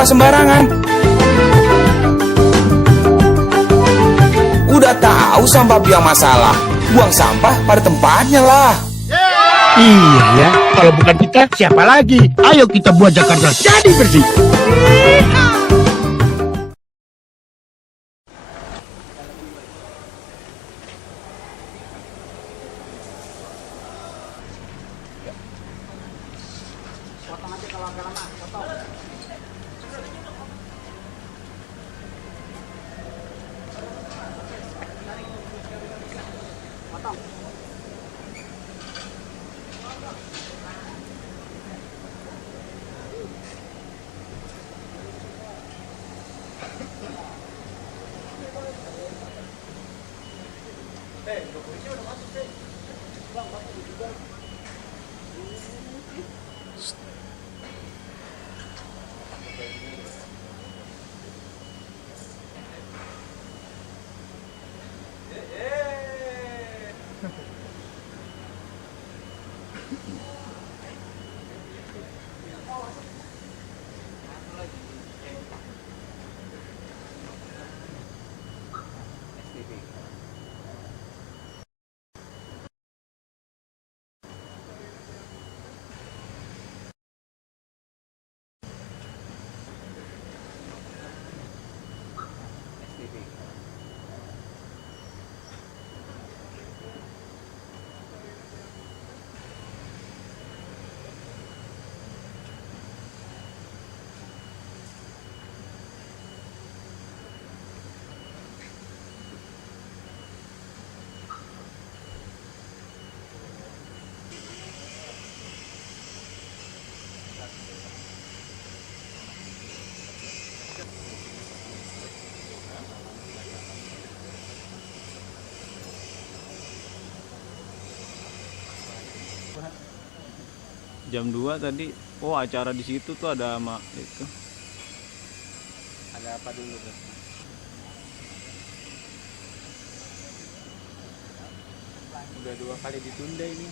sampah sembarangan. Udah tahu sampah biang masalah, buang sampah pada tempatnya lah. Iya ya, kalau bukan kita siapa lagi? Ayo kita buat Jakarta jadi bersih. Jam 2 tadi, oh acara di situ tuh ada sama itu. Ada apa dulu tuh? Udah 2 kali ditunda ini.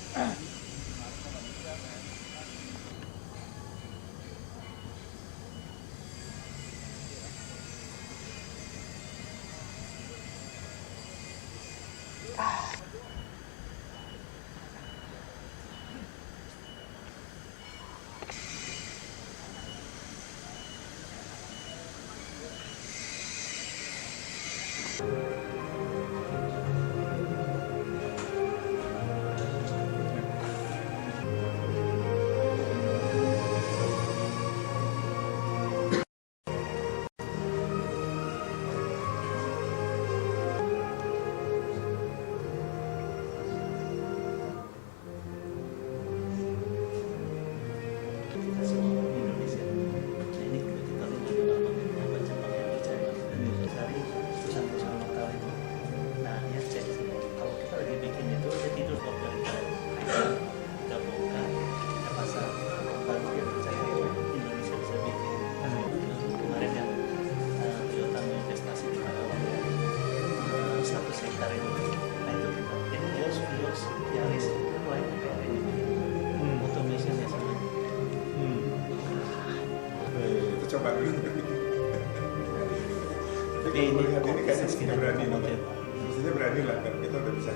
Coba dulu. Tapi kalau melihat ini kayaknya kita berani, maksudnya berani lah, kan kita udah bisa.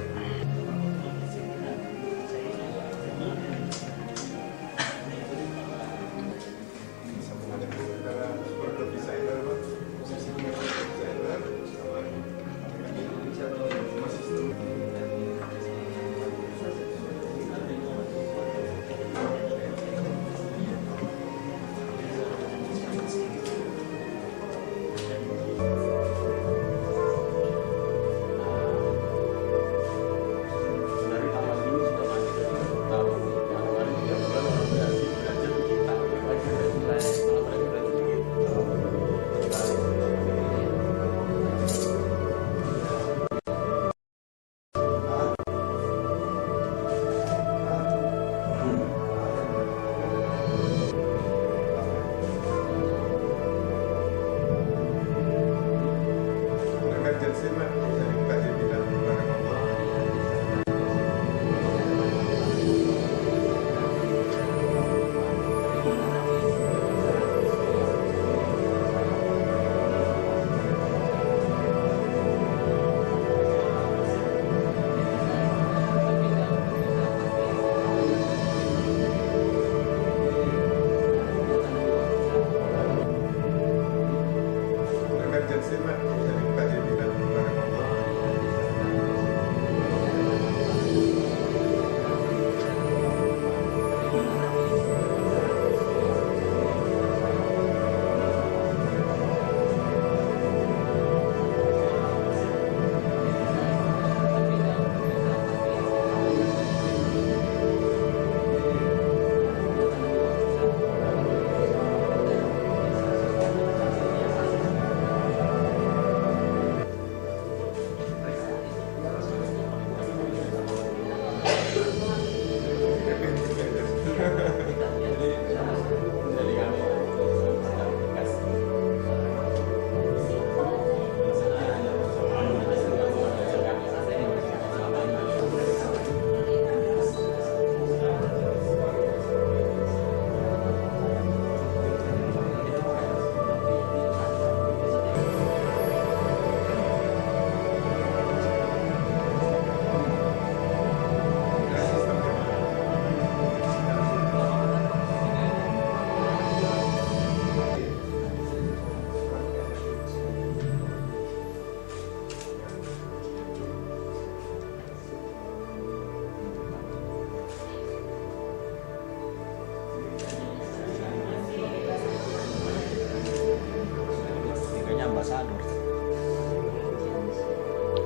sih Pak, bisa dibuka jadi bidang barang motor. Kayaknya ambasador.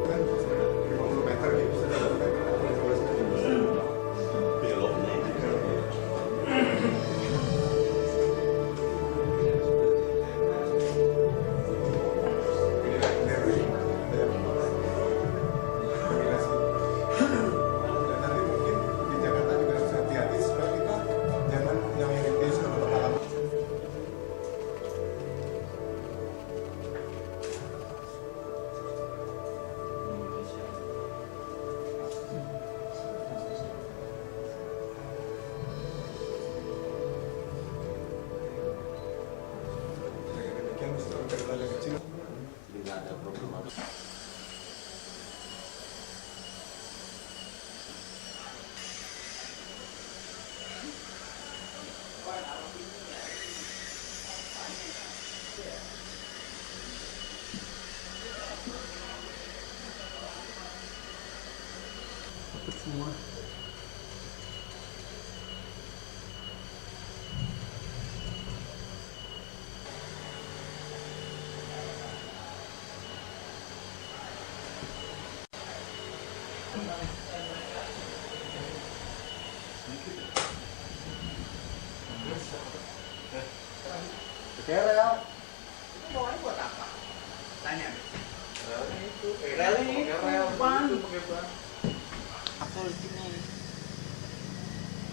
Kan 50 meter gitu, bisa dapat beloknya itu. Dan nanti mungkin di Jakarta juga harus hati-hati supaya kita jangan yang iritis atau kepala. Demikian untuk kereta kecil.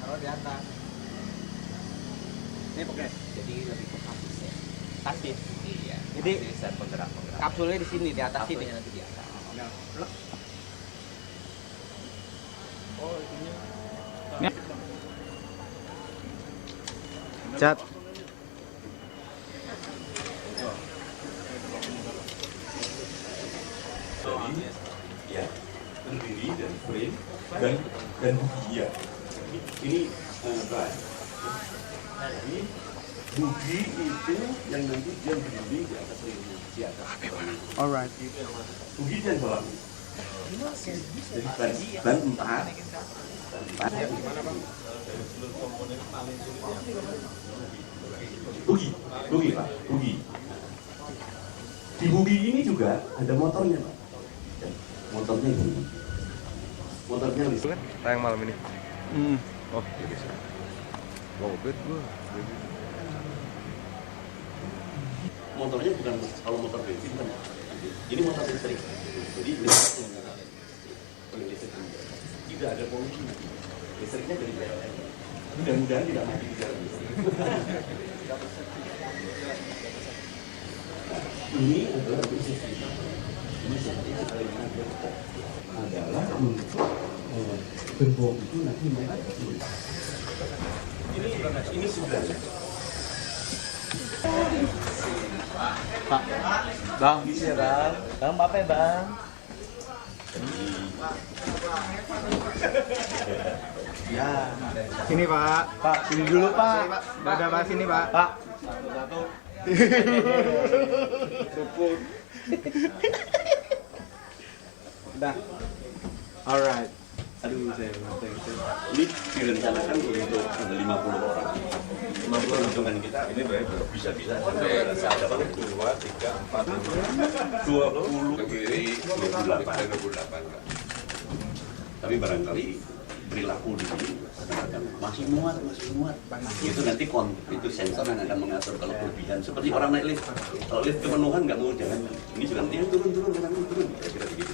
Taruh di atas. Ini pakai. Jadi lebih ke kapsis ya. Kapsis. Iya. Jadi bisa penggerak-penggerak. Kapsulnya di sini, di atas sini. Nanti di atas. Oh, itunya. Cat. Ya, terdiri dari frame dan bugi ya. Ini bahan. Jadi bugi itu yang nanti dia berdiri di atas frame di atas. Alright. Bugi dan bawah. Jadi ban empat. Bugi Pak, bugi. Di bugi ini juga ada motornya Pak. Motornya ini. Motornya listrik. Tayang malam ini. Oh, Wow, bed gua. Motornya bukan kalau motor bensin kan. Ini motor listrik. Jadi listrik. Tidak ada polusi. Listriknya dari PLN. Mudah-mudahan tidak mati di jalan listrik. Ini adalah bisnis kita. Ini adalah untuk gerbong itu nanti mereka ini sudah Pak. Bang, bisa ya, Bang. Bang, apa ya, Bang? Ya. Sini Pak. Pak, sini dulu, Pak. Dadah Pak, sini Pak. Pak. Satu-satu. Udah. Alright. Aduh, saya Ini direncanakan untuk 50 orang. 50 hitungan kita ini bisa-bisa sampai ada 2, 3, 4, 20 ke kiri 28. Tapi barangkali perilaku di sini masih muat. Itu nanti itu sensor yang akan mengatur kalau kelebihan. Seperti orang naik lift. Kalau lift kepenuhan nggak mau jangan. Ini juga nanti turun. Kira-kira begitu.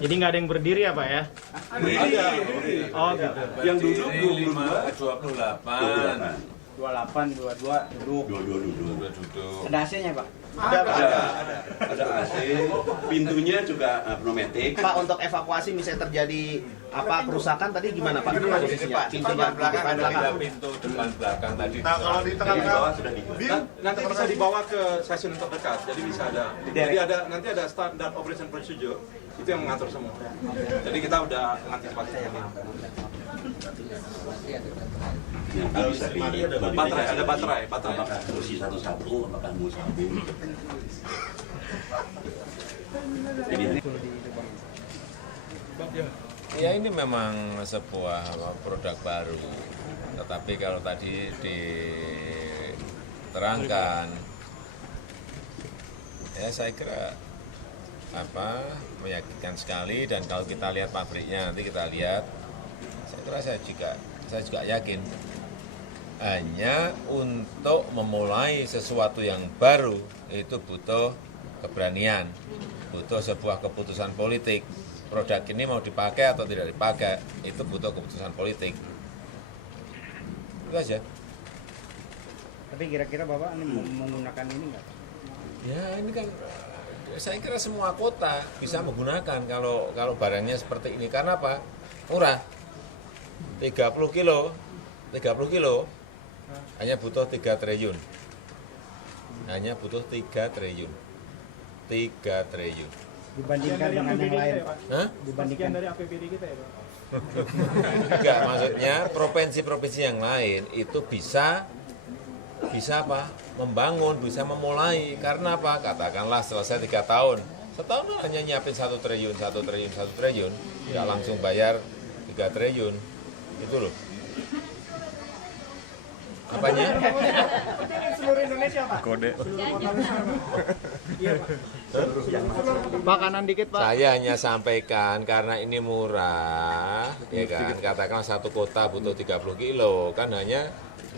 Jadi nggak ada yang berdiri ya Pak ya? Ada. Oh gitu. Yang duduk 28, 22 duduk. Ada AC-nya, Pak? Ada AC, pintunya juga pneumatik. Pak, untuk evakuasi misalnya terjadi kerusakan tadi gimana Pak? Posisinya? Pintunya belakang. Pintu depan belakang tadi. Nah, kalau di tengah-tengah Sudah dibuat. nanti bisa dibawa ke stasiun terdekat. Jadi bisa ada. Jadi nanti ada standar operation procedure itu yang mengatur semua. Jadi kita udah mengantisipasi. Nanti bisa Ada baterai. apakah kursi satu-satu, apakah mau sambung. Jadi Ya ini memang sebuah produk baru. Tetapi kalau tadi diterangkan, ya saya kira meyakinkan sekali. Dan kalau kita lihat pabriknya nanti kita lihat, saya kira saya juga yakin. Hanya untuk memulai sesuatu yang baru itu butuh keberanian, butuh sebuah keputusan politik. Produk ini mau dipakai atau tidak dipakai, itu butuh keputusan politik. Itu aja. Tapi kira-kira Bapak ini menggunakan ini nggak? Ya ini kan saya kira semua kota bisa menggunakan kalau barangnya seperti ini. Karena apa? Murah. 30 kilo hanya butuh 3 triliun. Hanya butuh 3 triliun. 3 triliun. Dibandingkan dengan yang lain, Pak? Hah? Dibandingkan Dari APBD kita ya Pak? Enggak, maksudnya provinsi-provinsi yang lain itu bisa apa? Membangun, bisa memulai. Karena apa? Katakanlah selesai 3 tahun. Setahun hanya nyiapin 1 triliun. Enggak langsung bayar 3 triliun. Itu loh. Apanya? Seluruh Indonesia Pak? Kode. Pak kanan dikit Pak. Saya hanya sampaikan karena ini murah, ya kan. Katakan satu kota butuh 30 kilo, kan hanya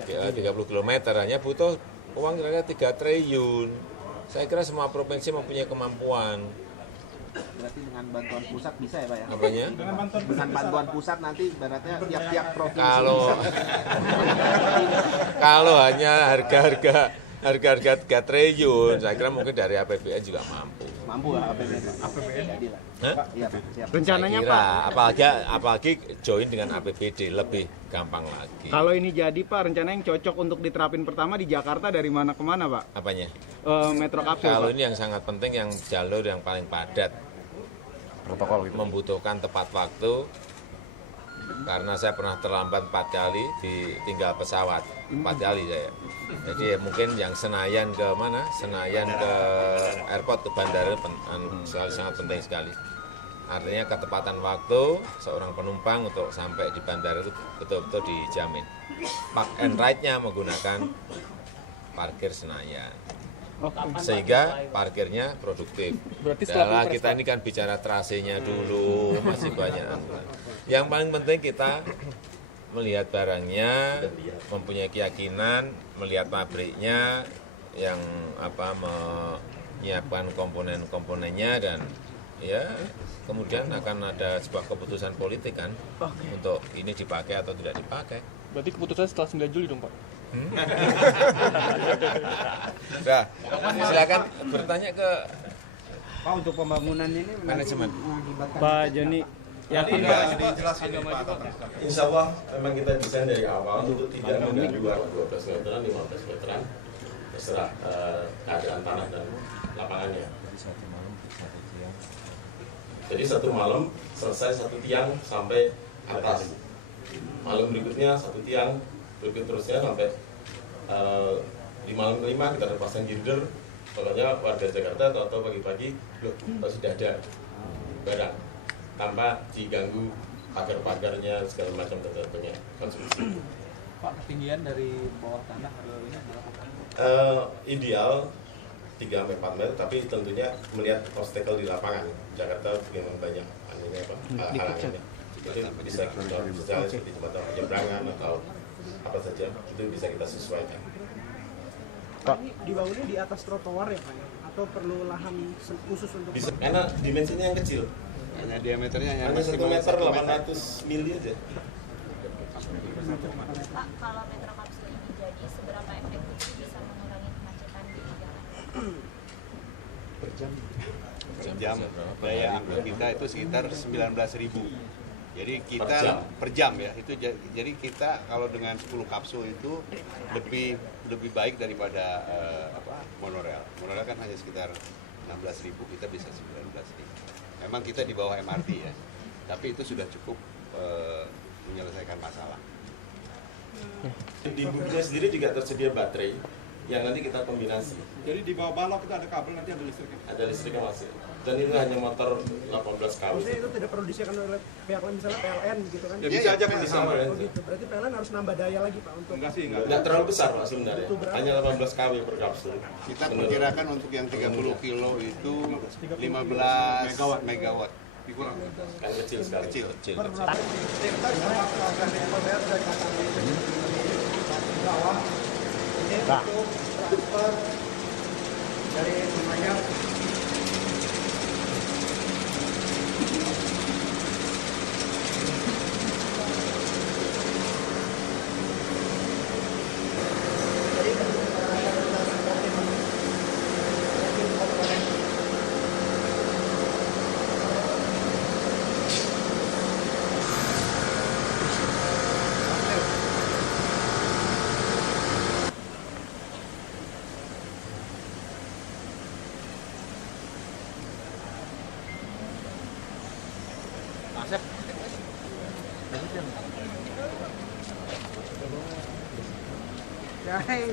30 kilometer, hanya butuh uang kira-kira 3 triliun. Saya kira semua provinsi mempunyai kemampuan. berarti dengan bantuan pusat bisa ya Pak ya? Apanya? Dengan bantuan pusat nanti ibaratnya tiap-tiap provinsi Kalau bisa. kalau hanya harga 3 triliun, saya kira mungkin dari APBN juga mampu. Mampu lah APBN. Jadi lah. Hah? Pak, iya Pak, siap. Rencananya Saya kira, Pak, apalagi join dengan APBD lebih gampang lagi. kalau ini jadi Pak, rencana yang cocok untuk diterapin pertama di Jakarta dari mana ke mana Pak? Apanya? Metro kapsul Kalau Pak. ini yang sangat penting, yang jalur yang paling padat, Protokol gitu. membutuhkan tepat waktu. Karena saya pernah terlambat 4 kali ditinggal pesawat, 4 kali saya. Jadi ya mungkin yang Senayan ke mana? Senayan ke airport, ke bandara sangat penting sekali. Artinya ketepatan waktu seorang penumpang untuk sampai di bandara itu betul-betul dijamin. Park and ride-nya menggunakan parkir Senayan. Sehingga parkirnya produktif. Dalam kita ini kan bicara trasenya dulu, masih banyak. Yang paling penting kita melihat barangnya, mempunyai keyakinan, melihat pabriknya yang menyiapkan komponen-komponennya, dan ya kemudian akan ada sebuah keputusan politik kan untuk ini dipakai atau tidak dipakai. Berarti keputusan setelah 9 Juli dong Pak? Nah, silakan bertanya ke Pak, untuk pembangunannya ini manajemen. Pak Joni, yakin Pak? Insya Allah memang kita desain dari awal untuk tidak mengganggu 12 meteran, 15 meteran, terserah keadaan tanah dan lapangannya. Jadi satu malam selesai 1 tiang sampai atas. Malam berikutnya 1 tiang, berikut terusnya sampai di malam kelima kita ada pasang girder, pokoknya warga Jakarta tahu-tahu pagi-pagi, loh kok sudah ada barang tanpa diganggu pagar-pagarnya segala macam tentunya konsumsi. Pak, ketinggian dari bawah tanah ini berapa? Ideal 3-4 meter, tapi tentunya melihat obstacle di lapangan Jakarta memang banyak halangannya. Jadi bisa kita misalnya seperti jembatan penyeberangan atau apa saja itu bisa kita sesuaikan. Pak, dibangunnya di atas trotoar ya Pak ya? Atau perlu lahan khusus untuk? Bisa, karena dimensinya yang kecil. Hanya diameternya hanya 1 meter 800 mili aja. Pak, kalau metro kapsul ini jadi seberapa efektif bisa mengurangi kemacetan di jalan? per jam daya angkut kita itu sekitar 19.000. Jadi kita per jam ya itu, jadi kita kalau dengan 10 kapsul itu lebih baik daripada monorail. Monorail kan hanya sekitar 16.000, kita bisa 19.000. Memang kita di bawah MRT ya, tapi itu sudah cukup menyelesaikan masalah. Di bukunya sendiri juga tersedia baterai yang nanti kita kombinasi. Jadi di bawah balok kita ada kabel, nanti ada listriknya? Ada listriknya masih. Dan ini hanya motor 18 kW. Maksudnya itu tidak perlu disediakan oleh pihak lain, misalnya PLN gitu kan? Ya bisa aja PLN. Oh gitu, berarti PLN harus nambah daya lagi Pak untuk? Enggak terlalu besar Pak sebenarnya, hanya 18 kW per kapsul. Kita perkirakan untuk yang 30 kilo itu 15 megawatt. Kan kecil sekali. Kecil. Pak. Dari semuanya. Ya, hei.